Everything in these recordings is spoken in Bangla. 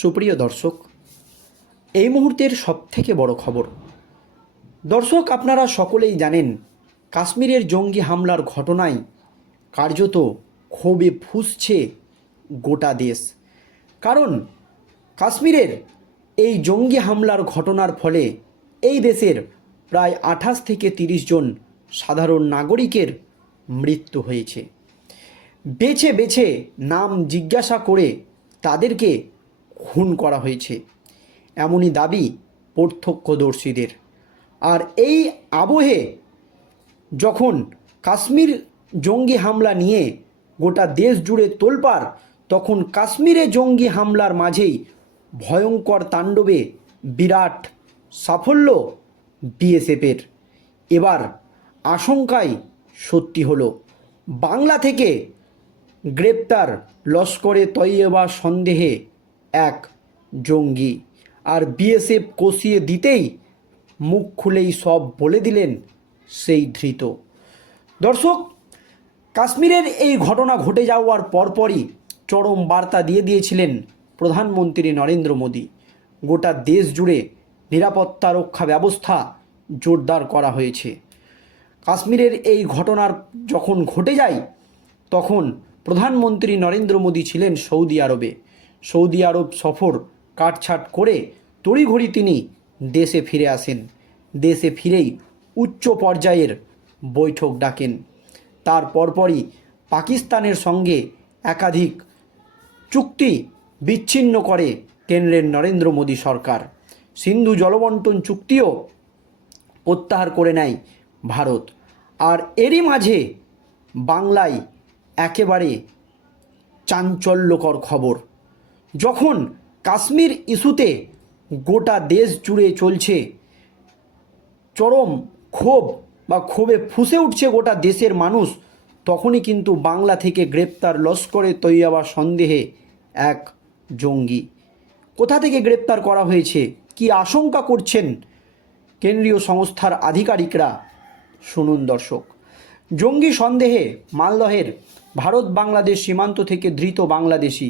সুপ্রিয় দর্শক, এই মুহূর্তের সবথেকে বড় খবর। দর্শক, আপনারা সকলেই জানেন, কাশ্মীরের জঙ্গি হামলার ঘটনায় কার্যত ক্ষোভে ফুসছে গোটা দেশ। কারণ, কাশ্মীরের এই জঙ্গি হামলার ঘটনার ফলে এই দেশের প্রায় আঠাশ থেকে তিরিশ জন সাধারণ নাগরিকের মৃত্যু হয়েছে। বেছে বেছে নাম জিজ্ঞাসা করে তাদেরকে খুন করা হয়েছে। এমনই দাবি প্রত্যক্ষদর্শীদের। আর এই আবহে যখন কাশ্মীর জঙ্গি হামলা নিয়ে গোটা দেশ জুড়ে তোলপাড়, তখন কাশ্মীরে জঙ্গি হামলার মাঝেই ভয়ঙ্কর তাণ্ডবে বিরাট সাফল্য বিএসএফের। এবার আশঙ্কাই সত্যি হলো, বাংলা থেকে গ্রেপ্তার লস্করে তৈয়বা সন্দেহে এক জঙ্গি। আর বিএসএফ কষিয়ে দিতেই মুখ খুলেই সব বলে দিলেন সেই ধৃত। দর্শক, কাশ্মীরের এই ঘটনা ঘটে যাওয়ার পরপরই চরম বার্তা দিয়ে দিয়েছিলেন প্রধানমন্ত্রী নরেন্দ্র মোদী। গোটা দেশ জুড়ে নিরাপত্তা রক্ষা ব্যবস্থা জোরদার করা হয়েছে। কাশ্মীরের এই ঘটনার যখন ঘটে যায়, তখন প্রধানমন্ত্রী নরেন্দ্র মোদী ছিলেন সৌদি আরবে। সৌদি আরব সফর কাটছাট করে তড়িঘড়ি তিনি দেশে ফিরে আসেন। দেশে ফিরেই উচ্চ পর্যায়ের বৈঠক ডাকেন। তার পরপরই পাকিস্তানের সঙ্গে একাধিক চুক্তি বিচ্ছিন্ন করে কেন্দ্রের নরেন্দ্র মোদী সরকার। সিন্ধু জলবন্টন চুক্তিও প্রত্যাহার করে নেয় ভারত। আর এরই মাঝে বাংলায় একেবারে চাঞ্চল্যকর খবর। যখন কাশ্মীর ইস্যুতে গোটা দেশ জুড়ে চলছে, চরম ক্ষোভ বা ক্ষোভে ফুসে উঠছে গোটা দেশের মানুষ, তখনই কিন্তু বাংলা থেকে গ্রেপ্তার লস্করে তৈয়াবা সন্দেহে এক জঙ্গি। কোথা থেকে গ্রেপ্তার করা হয়েছে? কি আশঙ্কা করছেন কেন্দ্রীয় সংস্থার আধিকারিকরা? শুনুন দর্শক। জঙ্গি সন্দেহে মালদহের ভারত বাংলাদেশ সীমান্ত থেকে ধৃত বাংলাদেশি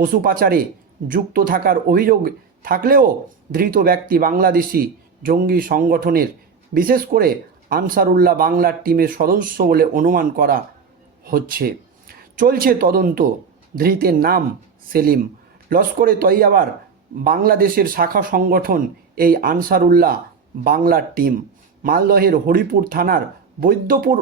পশু পাচারে যুক্ত থাকার অভিযোগ থাকলেও ধৃত ব্যক্তি বাংলাদেশি জঙ্গি সংগঠনের, বিশেষ করে আনসারুল্লাহ বাংলার টিমের সদস্য বলে অনুমান করা হচ্ছে। চলছে তদন্ত। ধৃতের নাম সেলিম। লস্করে তৈয়াবার বাংলাদেশের শাখা সংগঠন এই আনসারুল্লাহ বাংলার টিম। মালদহের হরিপুর থানার বৈদ্যপুর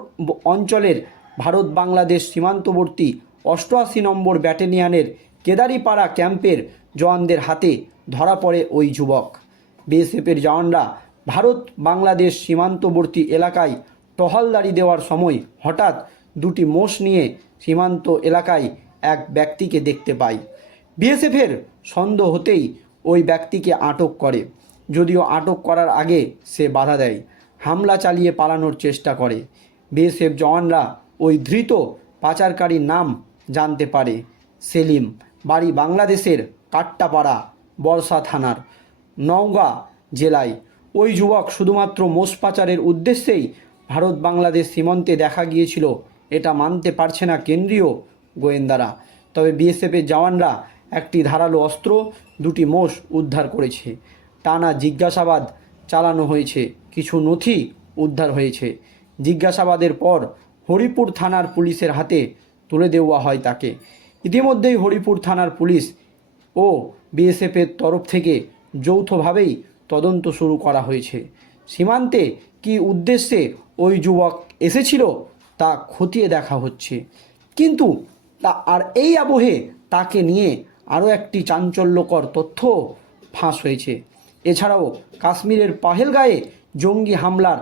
অঞ্চলের ভারত বাংলাদেশ সীমান্তবর্তী অষ্টআশি নম্বর ব্যাটালিয়ানের কেদারিপাড়া ক্যাম্পের জওয়ানদের হাতে ধরা পড়ে ওই যুবক। বিএসএফের জওয়ানরা ভারত বাংলাদেশ সীমান্তবর্তী এলাকায় টহলদারি দেওয়ার সময় হঠাৎ দুটি মোষ নিয়ে সীমান্ত এলাকায় এক ব্যক্তিকে দেখতে পায়। বিএসএফের সন্দেহ হতেই ওই ব্যক্তিকে আটক করে। যদিও আটক করার আগে সে বাধা দেয়, হামলা চালিয়ে পালানোর চেষ্টা করে। বিএসএফ জওয়ানরা ওই ধৃত পাচারকারীর নাম জানতে পারে, সেলিম। বাড়ি বাংলাদেশের কাট্টাপাড়া, বর্ষা থানার নওগাঁ জেলায়। ওই যুবক শুধুমাত্র মোষ পাচারের উদ্দেশ্যেই ভারত বাংলাদেশ সীমান্তে দেখা গিয়েছিল। এটা মানতে পারছে না কেন্দ্রীয় গোয়েন্দারা। তবে বিএসএফের জওয়ানরা একটি ধারালো অস্ত্র, দুটি মোষ উদ্ধার করেছে। টানা জিজ্ঞাসাবাদ চালানো হয়েছে, কিছু নথি উদ্ধার হয়েছে। জিজ্ঞাসাবাদের পর হরিপুর থানার পুলিশের হাতে তুলে দেওয়া হয় তাকে। ইতিমধ্যেই হরিপুর থানার পুলিশ ও বিএসএফের তরফ থেকে যৌথভাবেই তদন্ত শুরু করা হয়েছে। সীমান্তে কী উদ্দেশ্যে ওই যুবক এসেছিল তা খতিয়ে দেখা হচ্ছে। কিন্তু তা আর এই আবহে তাকে নিয়ে আরও একটি চাঞ্চল্যকর তথ্য ফাঁস হয়েছে। এছাড়াও কাশ্মীরের পাহেলগাঁয়ে জঙ্গি হামলার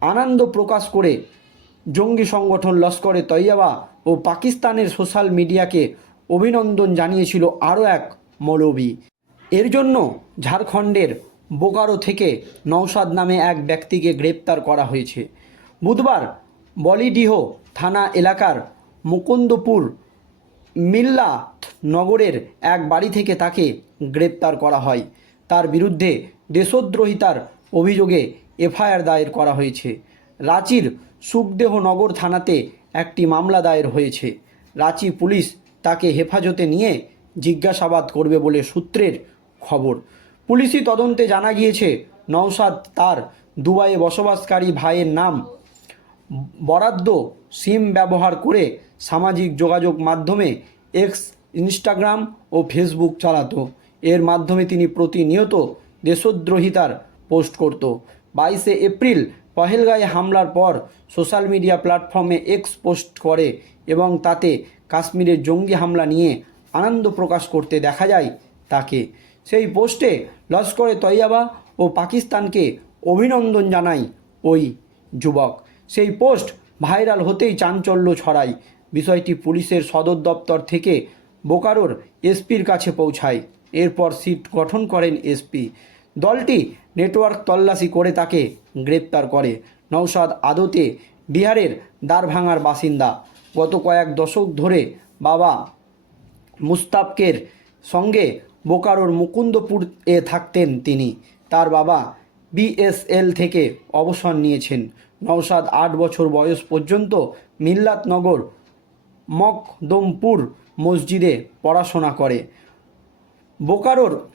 আনন্দ প্রকাশ করে জঙ্গি সংগঠন লস্করে তৈয়াবা ও পাকিস্তানের সোশ্যাল মিডিয়াকে অভিনন্দন জানিয়েছিল আরও এক মৌলবী এর জন্য ঝাড়খণ্ডের বোকারো থেকে নৌসাদ নামে এক ব্যক্তিকে গ্রেপ্তার করা হয়েছে। বুধবার বলিডিহ থানা এলাকার মুকুন্দপুর মিল্লা নগরের এক বাড়ি থেকে তাকে গ্রেপ্তার করা হয়। তার বিরুদ্ধে দেশদ্রোহিতার অভিযোগে এফআইআর দায়ের করা হয়েছে। রাঁচির সুখদেহনগর থানাতে একটি মামলা দায়ের হয়েছে। রাঁচি পুলিশ তাকে হেফাজতে নিয়ে জিজ্ঞাসাবাদ করবে বলে সূত্রের খবর। পুলিশি তদন্তে জানা গিয়েছে, নওশাদ তার দুবাইয়ে বসবাসকারী ভাইয়ের নাম বরাদ্দ সিম ব্যবহার করে সামাজিক যোগাযোগ মাধ্যমে এক্স, ইনস্টাগ্রাম ও ফেসবুক চালাতো। এর মাধ্যমে তিনি প্রতিনিয়ত দেশদ্রোহিতার পোস্ট করত। বাইশে এপ্রিল পহেলগাঁয়ে হামলার পর সোশ্যাল মিডিয়া প্ল্যাটফর্মে এক্স পোস্ট করে এবং তাতে কাশ্মীরের জঙ্গি হামলা নিয়ে আনন্দ প্রকাশ করতে দেখা যায় তাকে। সেই পোস্টে লস্করে তৈয়াবা ও পাকিস্তানকে অভিনন্দন জানায় ওই যুবক। সেই পোস্ট ভাইরাল হতেই চাঞ্চল্য ছড়ায়। বিষয়টি পুলিশের সদর দপ্তর থেকে বোকারোর এসপির কাছে পৌঁছায়। এরপর সিট গঠন করেন এসপি। দলটি নেটওয়ার্ক তল্লাশি করে তাকে গ্রেপ্তার করে। নৌসাদ আদতে বিহারের দ্বারভাঙার বাসিন্দা। গত কয়েক দশক ধরে বাবা মুস্তাবকের সঙ্গে বোকারোর মুকুন্দপুর এ থাকতেন তিনি। তার বাবা বিএসএল থেকে অবসর নিয়েছেন। নওশাদ আট বছর বয়স পর্যন্ত মিল্লাতনগর মকদমপুর মসজিদে পড়াশোনা করে। বোকারোর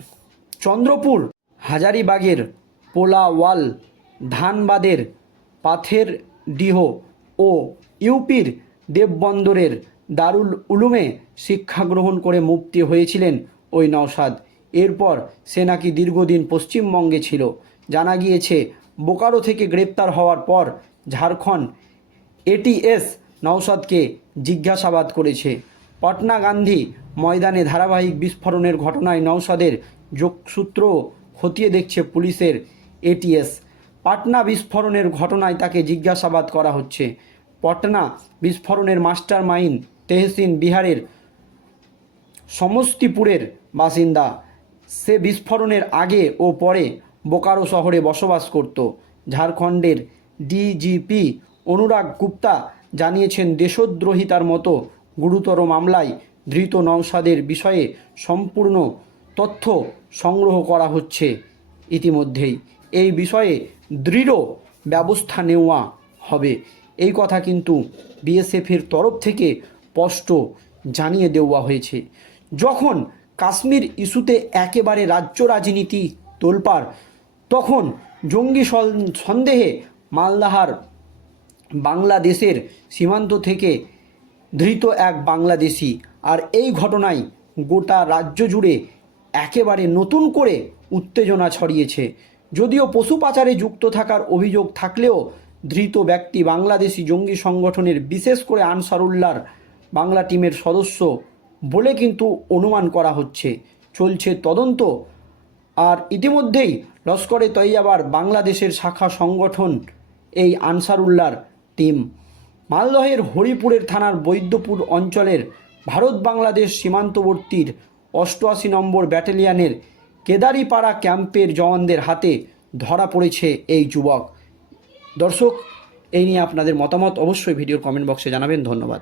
চন্দ্রপুর হাজারিবাগের পোলাওয়াল, ধানবাদের পাথের ডিহ ও ইউপির দেববন্দরের দারুল উলুমে শিক্ষা গ্রহণ করে মুক্তি হয়েছিলেন ওই নওশাদ। এরপর সে নাকি দীর্ঘদিন পশ্চিমবঙ্গে ছিল। জানা গিয়েছে, বোকারো থেকে গ্রেপ্তার হওয়ার পর ঝাড়খণ্ড এটিএস নওশাদকে জিজ্ঞাসাবাদ করেছে। পটনা গান্ধী ময়দানে ধারাবাহিক বিস্ফোরণের ঘটনায় নওশাদের যোগসূত্র খতিয়ে দেখছে পুলিশের এটিএস পাটনা বিস্ফোরণের ঘটনায় তাকে জিজ্ঞাসাবাদ করা হচ্ছে। পটনা বিস্ফোরণের মাস্টার মাইন্ড তেহসিন বিহারের সমস্তিপুরের বাসিন্দা। সে বিস্ফোরণের আগে ও পরে বোকারো শহরে বসবাস করত। ঝাড়খণ্ডের ডিজিপি অনুরাগ গুপ্তা জানিয়েছেন, দেশদ্রোহিতার মতো গুরুতর মামলায় ধৃত নওশাদের বিষয়ে সম্পূর্ণ তথ্য সংগ্রহ করা হচ্ছে ইতিমধ্যেই। এই বিষয়ে দৃঢ় ব্যবস্থা নেওয়া হবে। এই কথা কিন্তু বিএসএফের তরফ থেকে স্পষ্ট জানিয়ে দেওয়া হয়েছে। যখন কাশ্মীর ইস্যুতে একেবারে রাজ্য রাজনীতি তোলপাড়, তখন জঙ্গি সন- সন্দেহে মালদাহার বাংলাদেশের সীমান্ত থেকে ধৃত এক বাংলাদেশি। আর এই ঘটনায় গোটা রাজ্য জুড়ে একেবারে নতুন করে উত্তেজনা ছড়িয়েছে। যদিও পশু পাচারে যুক্ত থাকার অভিযোগ থাকলেও ধৃত ব্যক্তি বাংলাদেশি জঙ্গি সংগঠনের বিশেষ করে আনসারুল্লাহর বাংলা টিমের সদস্য বলে কিন্তু অনুমান করা হচ্ছে। চলছে তদন্ত। আর ইতিমধ্যেই লস্করে তৈয়াবার বাংলাদেশের শাখা সংগঠন এই আনসারুল্লাহর টিম। মালদহের হরিপুরের থানার বৈদ্যপুর অঞ্চলের ভারত বাংলাদেশ সীমান্তবর্তীর অষ্টআশি নম্বর ব্যাটালিয়ানের কেদারিপাড়া ক্যাম্পের জওয়ানদের হাতে ধরা পড়েছে এই যুবক। দর্শক, এই নিয়ে আপনাদের মতামত অবশ্যই ভিডিওর কমেন্ট বক্সে জানাবেন। ধন্যবাদ।